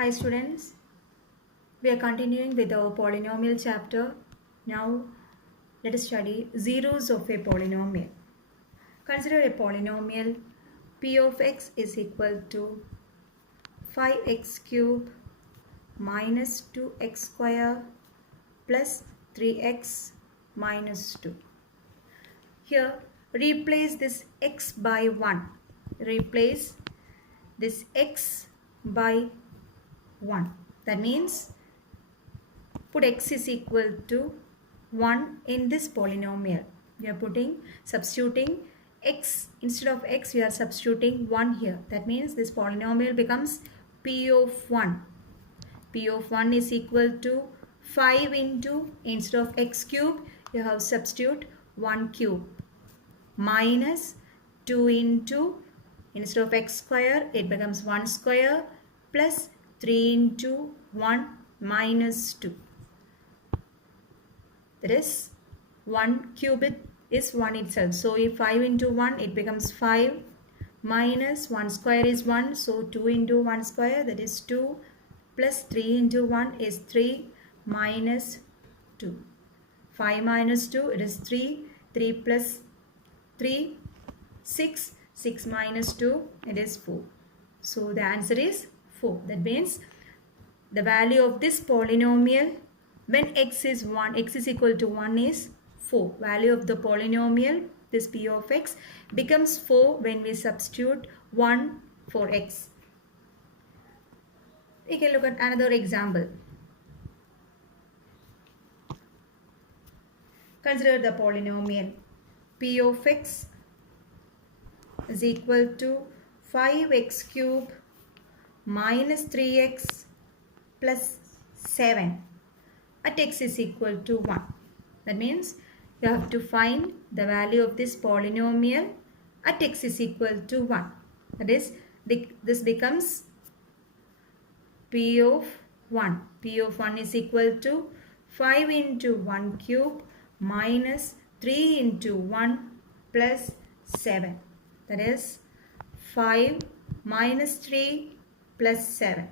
Hi students, we are continuing with our polynomial chapter. Now let us study zeros of a polynomial. Consider a polynomial p of x is equal to 5x cube minus 2x square plus 3x minus 2. Here replace this x by 1. Replace this x by 1. That means put x is equal to 1 in this polynomial. We are substituting x, instead of x we are substituting 1 here. That means this polynomial becomes p of 1. P of 1 is equal to 5 into, instead of x cube you have substitute 1 cube, minus 2 into, instead of x square it becomes 1 square, plus 3 into 1 minus 2. That is 1 cubed is 1 itself. So if 5 into 1 it becomes 5, minus 1 square is 1. So 2 into 1 square, that is 2, plus 3 into 1 is 3, minus 2. 5 minus 2 it is 3. 3 plus 3, 6. 6 minus 2 it is 4. So the answer is 4. That means the value of this polynomial when x is 1, x is equal to 1 is 4. Value of the polynomial, this p of x, becomes 4 when we substitute 1 for x. We can look at another example. Consider the polynomial p of x is equal to 5x cube minus 3x plus 7 at x is equal to 1. That means you have to find the value of this polynomial at x is equal to 1. That is, this becomes p of 1. P of 1 is equal to 5 into 1 cube minus 3 into 1 plus 7. That is 5 minus 3 plus 7.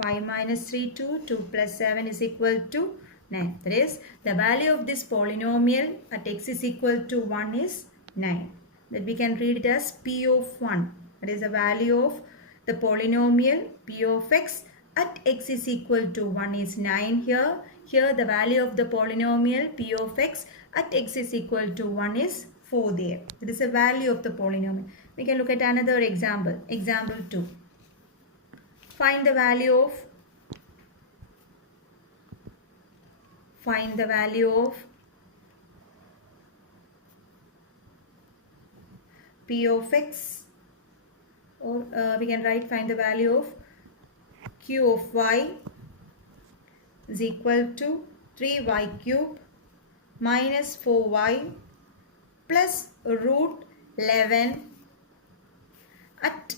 5 minus 3, 2. 2 plus 7 is equal to 9. That is, the value of this polynomial at x is equal to 1 is 9. That we can read it as p of 1. That is the value of the polynomial p of x at x is equal to 1 is 9 here. Here the value of the polynomial p of x at x is equal to 1 is 4 there. That is the value of the polynomial. We can look at another example. Example 2. Find the value of p of x, or we can write find the value of q of y is equal to 3y cube minus 4y plus root 11 at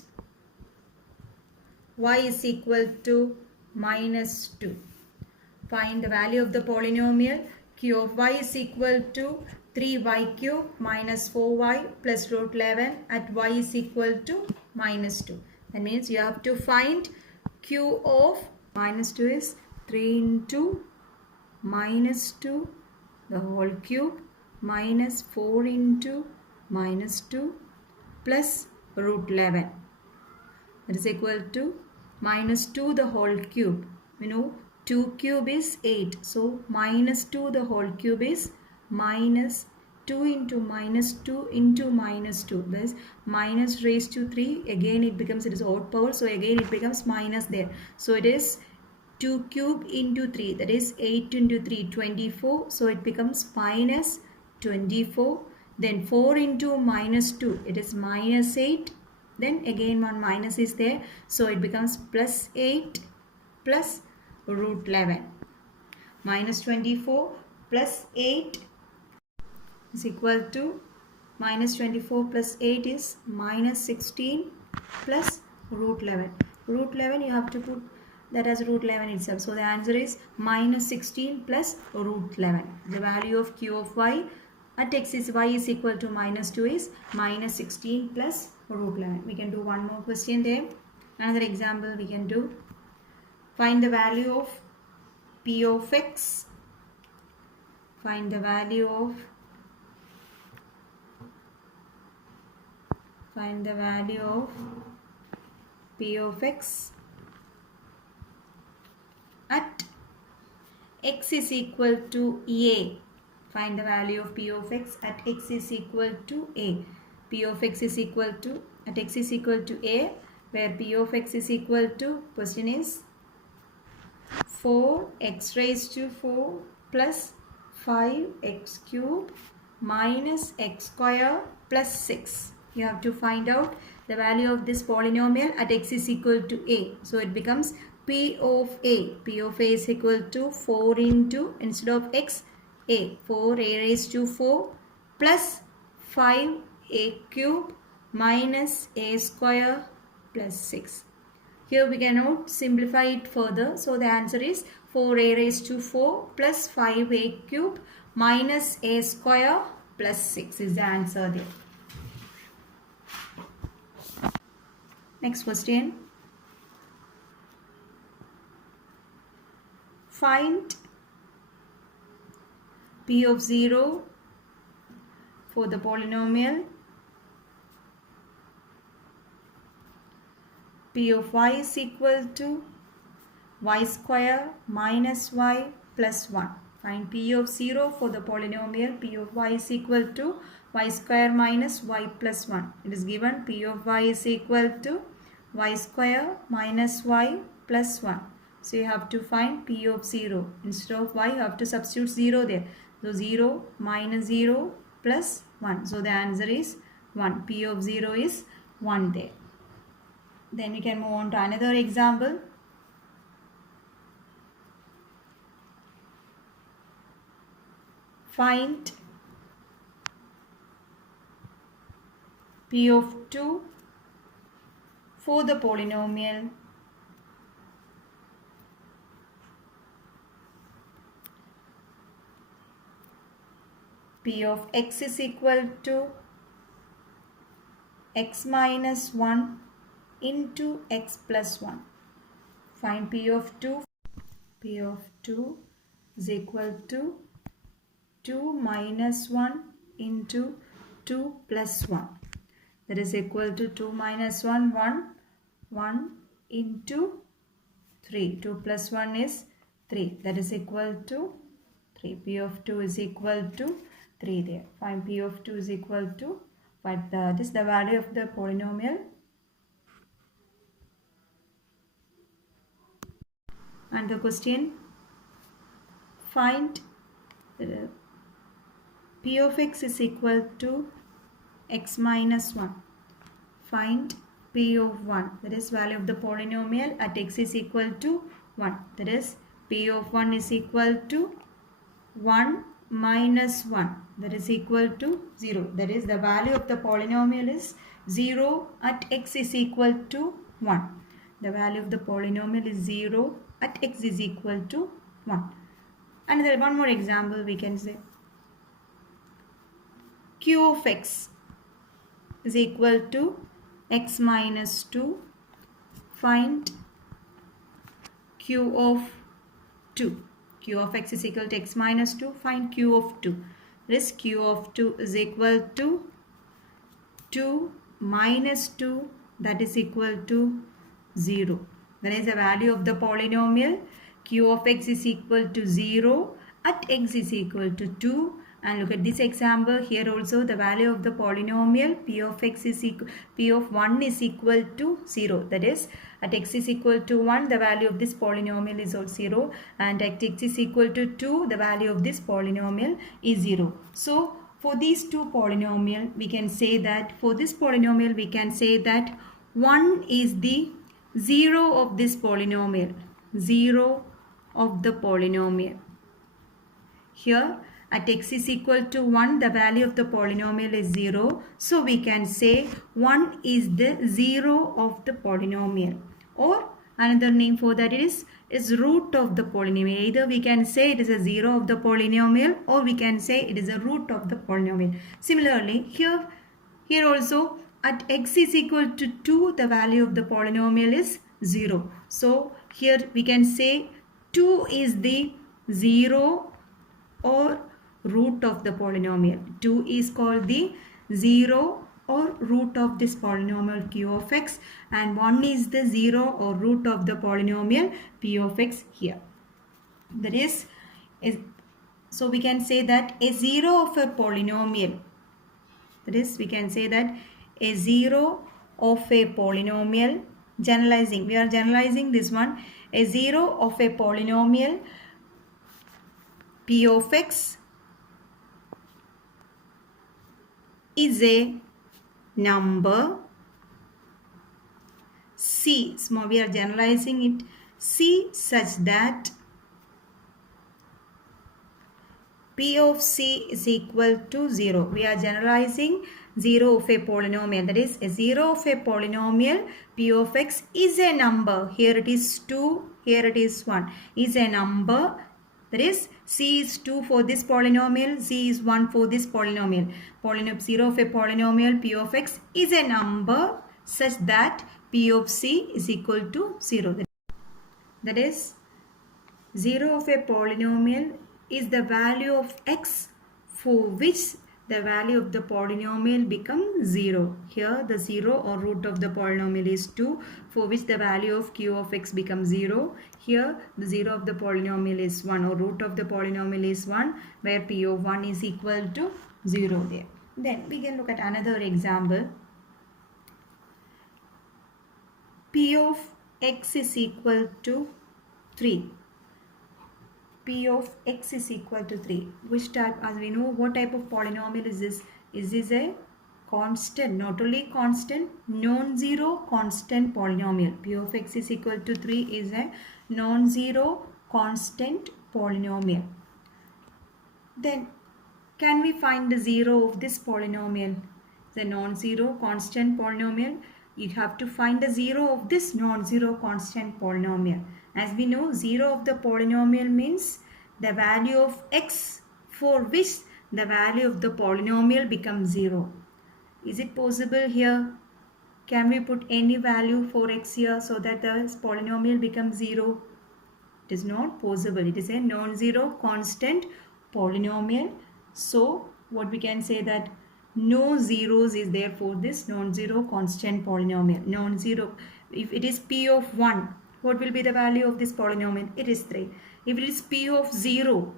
y is equal to minus 2. Find the value of the polynomial q of y is equal to 3y cube minus 4y plus root 11 at y is equal to minus 2. That means you have to find q of minus 2 is 3 into minus 2 the whole cube minus 4 into minus 2 plus root 11. That is equal to minus 2 the whole cube. We know 2 cube is 8. So minus 2 the whole cube is minus 2 into minus 2 into minus 2. That is minus raised to 3. Again it becomes, it is odd power. So again it becomes minus there. So it is 2 cube into 3. That is 8 into 3, 24. So it becomes minus 24. Then 4 into minus 2. It is minus 8. Then again one minus is there. So it becomes plus 8 plus root 11. Minus 24 plus 8 is equal to minus 24 plus 8 is minus 16 plus root 11. Root 11 you have to put that as root 11 itself. So the answer is minus 16 plus root 11. The value of q of y at x is y is equal to minus 2 is minus 16 plus root 11. We can do one more question there. Another example we can do. Find the value of P of x. Find the value of P of x at x is equal to a. Find the value of P of x at x is equal to a. P of x is equal to, at x is equal to a, where P of x is equal to, question is 4x raised to 4 plus 5x cube minus x square plus 6. You have to find out the value of this polynomial at x is equal to a. So it becomes P of a. P of a is equal to 4 into, instead of x, a. 4a raised to 4 plus 5a cube minus a square plus 6. Here we cannot simplify it further. So the answer is 4a raised to 4 plus 5a cube minus a square plus 6 is the answer there. Next question. Find P of 0 for the polynomial P of y is equal to y square minus y plus 1. Find P of 0 for the polynomial P of y is equal to y square minus y plus 1. It is given P of y is equal to y square minus y plus 1. So you have to find P of 0. Instead of y, you have to substitute 0 there. So 0 minus 0 plus 1. So the answer is 1. P of 0 is 1 there. Then we can move on to another example. Find P of 2 for the polynomial P of x is equal to x minus 1 into x plus 1. Find P of 2. P of 2 is equal to 2 minus 1 into 2 plus 1. That is equal to 2 minus 1, 1 into 3. 2 plus 1 is 3. That is equal to 3. P of 2 is equal to 3 there. Find P of 2 is equal to, but this is the value of the polynomial. And the question, find P of x is equal to x minus 1. Find P of 1, that is value of the polynomial at x is equal to 1. That is P of 1 is equal to 1 minus 1, that is equal to 0. That is the value of the polynomial is 0 at x is equal to 1. The value of the polynomial is 0 at x is equal to 1. And there one more example we can say. Q of x is equal to x minus 2. Find Q of 2. Q of x is equal to x minus 2. Find Q of 2. This Q of 2 is equal to 2 minus 2, that is equal to 0. That is the value of the polynomial. Q of x is equal to 0 at x is equal to 2. And look at this example. Here also the value of the polynomial P of x is equal, P of 1 is equal to 0. That is at x is equal to 1, the value of this polynomial is also 0. And at x is equal to 2, the value of this polynomial is 0. So for these two polynomial, we can say that, for this polynomial we can say that 1 is the 0 of this polynomial. 0 of the polynomial. Here at x is equal to 1, the value of the polynomial is 0. So we can say 1 is the 0 of the polynomial. Or another name for that is root of the polynomial. Either we can say it is a 0 of the polynomial, or we can say it is a root of the polynomial. Similarly, here also at x is equal to 2, the value of the polynomial is 0. So here we can say 2 is the 0 or root of the polynomial. 2 is called the 0 or root of this polynomial q of x, and 1 is the 0 or root of the polynomial p of x here. That is so we can say that a 0 of a polynomial, that is we can say that a 0 of a polynomial, generalizing, we are generalizing this one, a 0 of a polynomial p of x is a number C, small, we are generalizing it, C such that P of C is equal to 0. We are generalizing 0 of a polynomial, that is a 0 of a polynomial P of x is a number, here it is 2, here it is 1, is a number, that is C is 2 for this polynomial, C is 1 for this polynomial. 0 of a polynomial P of x is a number such that P of C is equal to 0. That is 0 of a polynomial is the value of x for which the value of the polynomial becomes 0. Here the 0 or root of the polynomial is 2, for which the value of q of x becomes 0. Here the 0 of the polynomial is 1 or root of the polynomial is 1, where p of 1 is equal to 0 there. Then we can look at another example. P of x is equal to 3. P of x is equal to 3. Which type, as we know, what type of polynomial is this? Is this a constant, not only constant, non-zero constant polynomial? P of x is equal to 3 is a non-zero constant polynomial. Then can we find the 0 of this polynomial? The non-zero constant polynomial, you have to find the 0 of this non-zero constant polynomial. As we know, 0 of the polynomial means the value of x for which the value of the polynomial becomes 0. Is it possible here? Can we put any value for x here so that the polynomial becomes 0? It is not possible. It is a non-zero constant polynomial. So what we can say that no zeros is there for this non-zero constant polynomial. Non-zero, if it is p of 1, what will be the value of this polynomial? It is 3. If it is p of 0,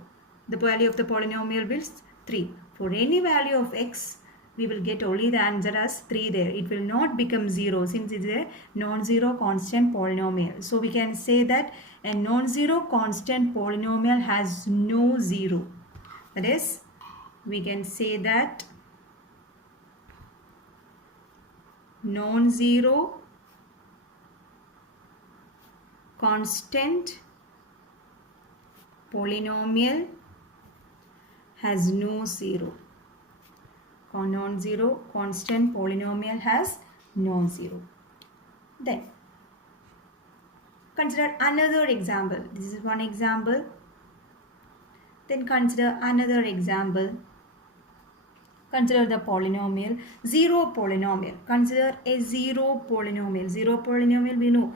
the value of the polynomial is 3. For any value of x, we will get only the answer as 3 there. It will not become 0 since it is a non-zero constant polynomial. So we can say that a non-zero constant polynomial has no 0. That is, we can say that non-zero constant polynomial has no 0. Non-zero constant polynomial has no 0. Then consider another example. This is one example. Then consider another example. Consider the polynomial, 0 polynomial. Consider a 0 polynomial. 0 polynomial, we know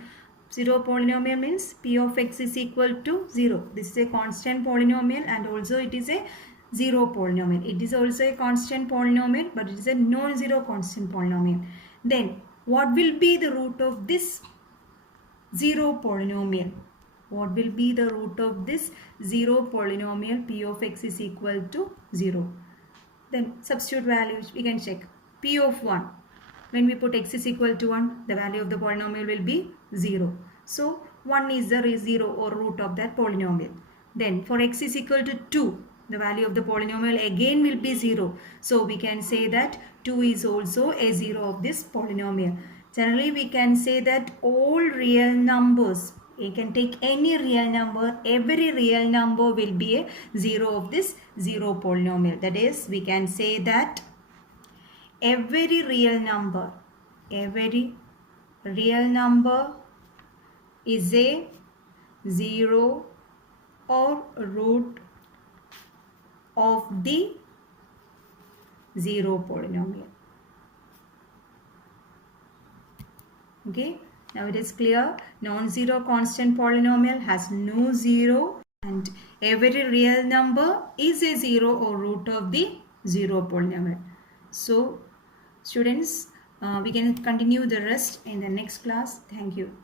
0 polynomial means p of x is equal to 0. This is a constant polynomial and also it is a 0 polynomial. It is also a constant polynomial, but it is a non-zero constant polynomial. Then what will be the root of this 0 polynomial? What will be the root of this 0 polynomial p of x is equal to 0? Then substitute values, we can check. P of 1, when we put x is equal to 1, the value of the polynomial will be 0. So 1 is the 0 or root of that polynomial. Then for x is equal to 2, the value of the polynomial again will be 0. So we can say that 2 is also a 0 of this polynomial. Generally we can say that all real numbers, you can take any real number, every real number will be a 0 of this 0 polynomial. That is, we can say that every real number is a 0 or root of the 0 polynomial. Okay, Now it is clear. Non-zero constant polynomial has no zero and every real number is a zero or root of the zero polynomial. So students, we can continue the rest in the next class. Thank you.